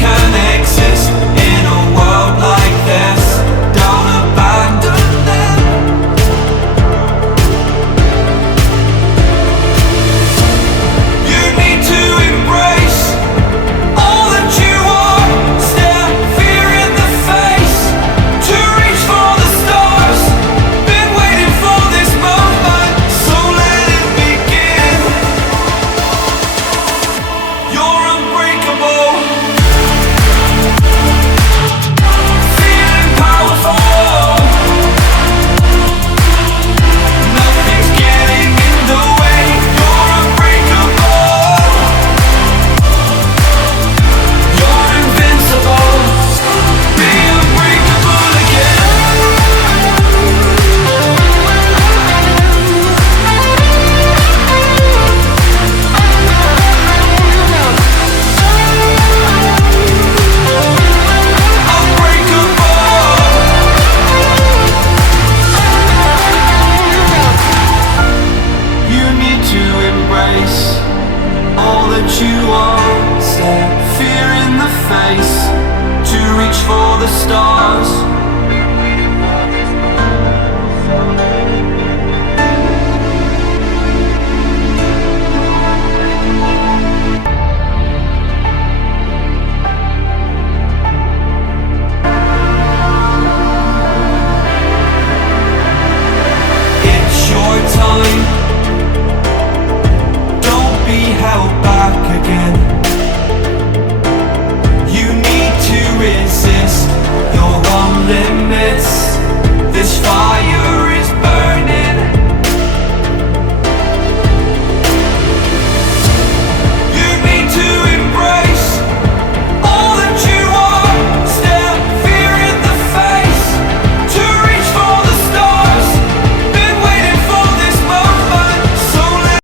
can exist in a world like this. Don't abandon them. You need to embrace all that you are. Stare fear in the face to reach for the stars. Been waiting for this moment, so let it begin. You're unbreakable, feeling powerful. Nothing's getting in the way. You're unbreakable. You're invincible. Be unbreakable again. You need to embrace all that you are. Stare fear in the face to reach for the stars.